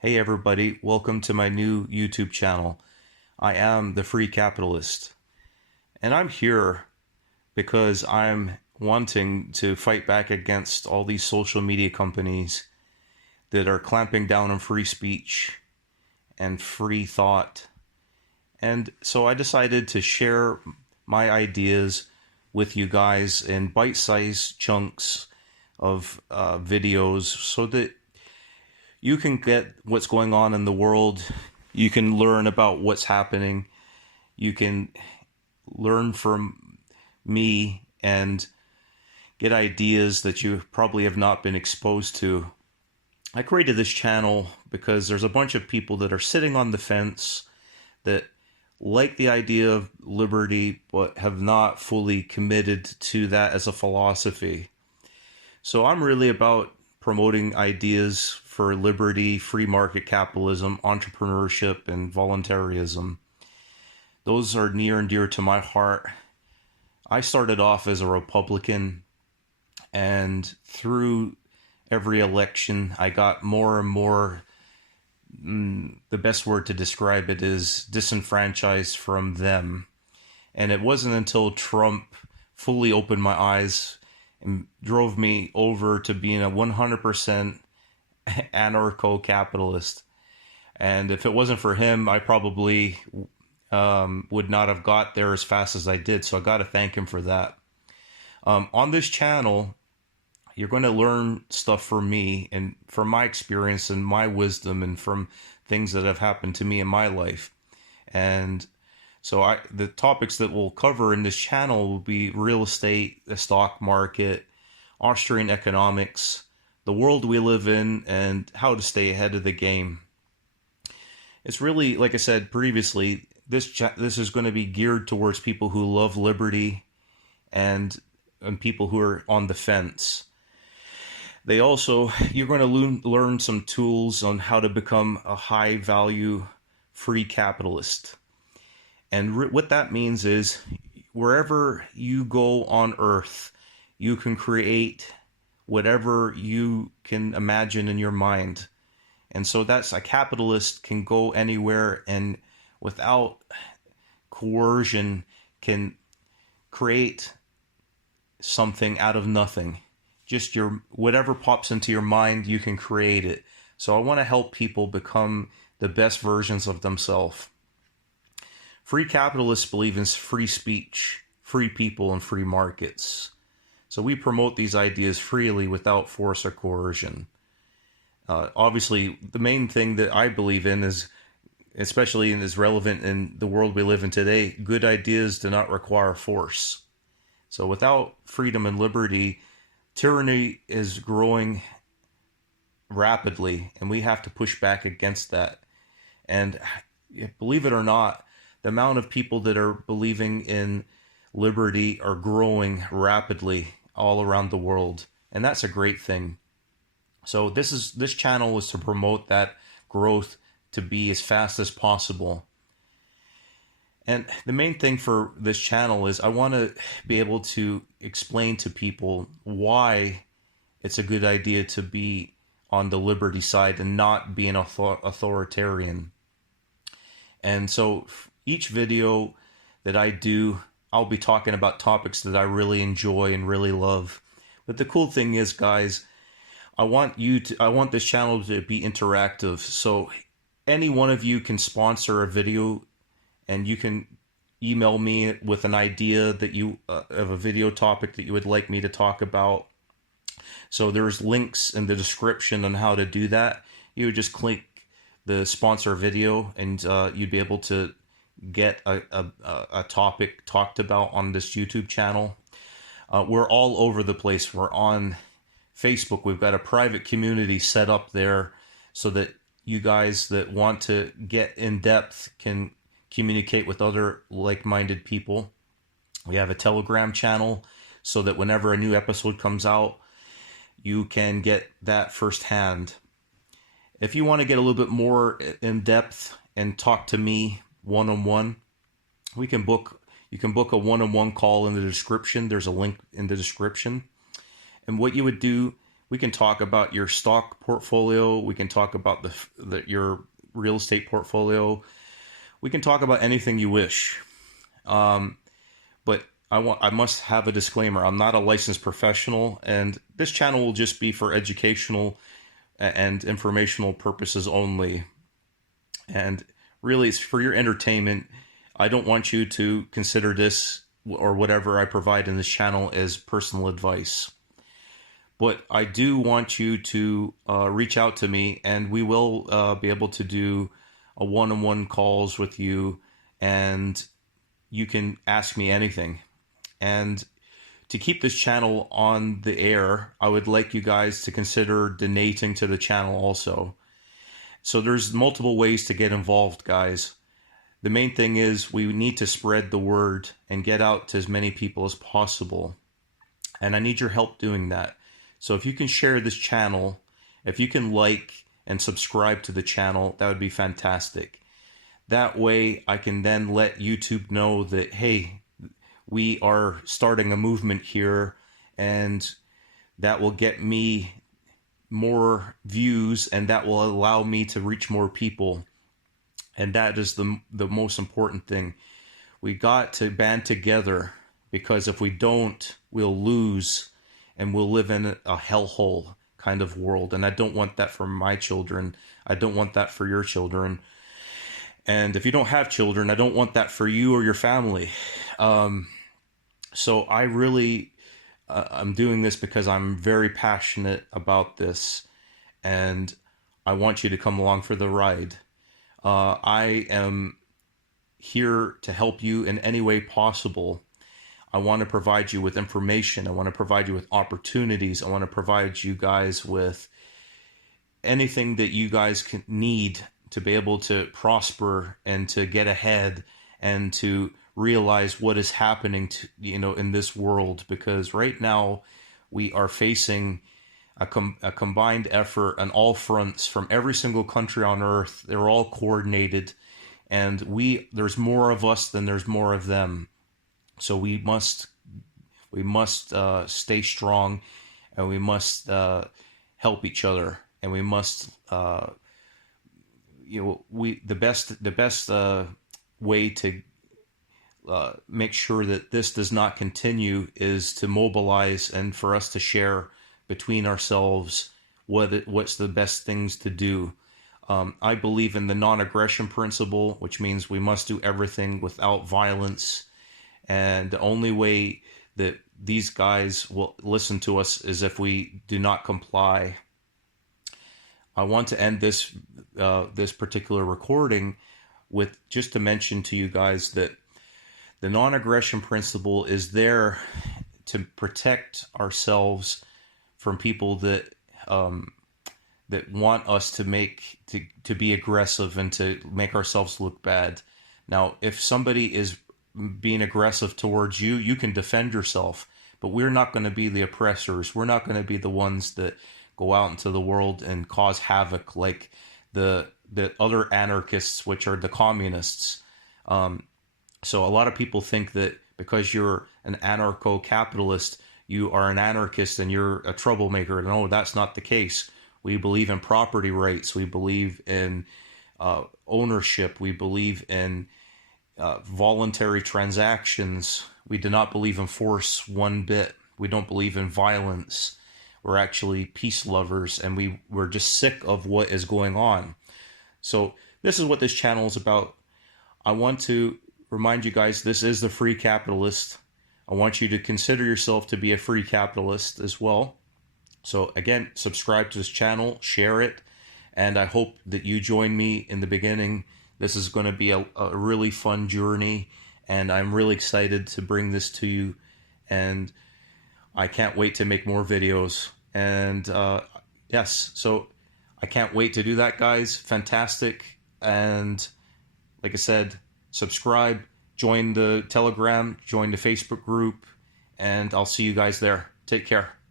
Hey everybody, welcome to my new YouTube channel. I am the Free Capitalist, and I'm here because I'm wanting to fight back against all these social media companies that are clamping down on free speech and free thought. And so I decided to share my ideas with you guys in bite-sized chunks of videos so that you can get what's going on in the world. You can learn about what's happening. You can learn from me and get ideas that you probably have not been exposed to. I created this channel because there's a bunch of people that are sitting on the fence that like the idea of liberty but have not fully committed to that as a philosophy. So I'm really about promoting ideas for liberty, free market capitalism, entrepreneurship, and voluntaryism. Those are near and dear to my heart. I started off as a Republican, and through every election, I got more and more, the best word to describe it is disenfranchised from them. And it wasn't until Trump fully opened my eyes and drove me over to being a 100% anarcho-capitalist. And if it wasn't for him, I probably would not have got there as fast as I did. So I got to thank him for that. On this channel, you're going to learn stuff from me and from my experience and my wisdom and from things that have happened to me in my life. And so the topics that we'll cover in this channel will be real estate, the stock market, Austrian economics, the world we live in, and how to stay ahead of the game. It's really, like I said previously, this is going to be geared towards people who love liberty and people who are on the fence. You're going to learn some tools on how to become a high value free capitalist. And what that means is wherever you go on earth, you can create whatever you can imagine in your mind. And so that's a capitalist can go anywhere and without coercion can create something out of nothing. Just whatever pops into your mind, you can create it. So I want to help people become the best versions of themselves. Free capitalists believe in free speech, free people, and free markets. So we promote these ideas freely without force or coercion. Obviously, the main thing that I believe in is, especially and is relevant in the world we live in today, good ideas do not require force. So without freedom and liberty, tyranny is growing rapidly, and we have to push back against that. And believe it or not, the amount of people that are believing in liberty are growing rapidly all around the world, and that's a great thing. So this channel is to promote that growth to be as fast as possible. And the main thing for this channel is I want to be able to explain to people why it's a good idea to be on the liberty side and not be an authoritarian. And so each video that I do, I'll be talking about topics that I really enjoy and really love. But the cool thing is, guys, I want this channel to be interactive. So any one of you can sponsor a video, and you can email me with an idea that of a video topic that you would like me to talk about. So there's links in the description on how to do that. You would just click the sponsor video, and you'd be able to get a topic talked about on this YouTube channel. We're all over the place. We're on Facebook. We've got a private community set up there so that you guys that want to get in depth can communicate with other like-minded people. We have a Telegram channel so that whenever a new episode comes out, you can get that firsthand. If you want to get a little bit more in depth and talk to me one-on-one, you can book a one-on-one call in the description. There's a link in the description. And what you would do We can talk about your stock portfolio. We can talk about your real estate portfolio. We can talk about anything you wish. But I must have a disclaimer. I'm not a licensed professional, and this channel will just be for educational and informational purposes only. And really, it's for your entertainment. I don't want you to consider this or whatever I provide in this channel as personal advice. But I do want you to reach out to me, and we will be able to do a one-on-one calls with you, and you can ask me anything. And to keep this channel on the air, I would like you guys to consider donating to the channel also. So there's multiple ways to get involved, guys. The main thing is we need to spread the word and get out to as many people as possible. And I need your help doing that. So if you can share this channel, if you can like and subscribe to the channel, that would be fantastic. That way I can then let YouTube know that, hey, we are starting a movement here, and that will get me more views, and that will allow me to reach more people. And that is the most important thing. We got to band together, because if we don't, we'll lose, and we'll live in a hellhole kind of world. And I don't want that for my children. I don't want that for your children. And if you don't have children, I don't want that for you or your family. So I really, I'm doing this because I'm very passionate about this, and I want you to come along for the ride. I am here to help you in any way possible. I want to provide you with information. I want to provide you with opportunities. I want to provide you guys with anything that you guys can need to be able to prosper and to get ahead and to realize what is happening to, in this world. Because right now we are facing a combined effort on all fronts from every single country on earth. They're all coordinated, and there's more of us than there's more of them. So we must stay strong, and we must help each other, and we must the best way to make sure that this does not continue is to mobilize and for us to share between ourselves what's the best things to do. I believe in the non-aggression principle, which means we must do everything without violence. And the only way that these guys will listen to us is if we do not comply. I want to end this particular recording with just to mention to you guys that the non-aggression principle is there to protect ourselves from people that want us to be aggressive and to make ourselves look bad. Now, if somebody is being aggressive towards you, you can defend yourself, but we're not going to be the oppressors. We're not going to be the ones that go out into the world and cause havoc like the other anarchists, which are the communists. So a lot of people think that because you're an anarcho-capitalist, you are an anarchist and you're a troublemaker. No, that's not the case. We believe in property rights. We believe in ownership. We believe in voluntary transactions. We do not believe in force one bit. We don't believe in violence. We're actually peace lovers, and we're just sick of what is going on. So this is what this channel is about. I want to remind you guys, this is the Free Capitalist. I want you to consider yourself to be a free capitalist as well. So again, subscribe to this channel, share it, and I hope that you join me in the beginning. This is going to be a really fun journey, and I'm really excited to bring this to you, and I can't wait to make more videos. And yes, so I can't wait to do that, guys. Fantastic. And like I said, subscribe, join the Telegram, join the Facebook group, and I'll see you guys there. Take care.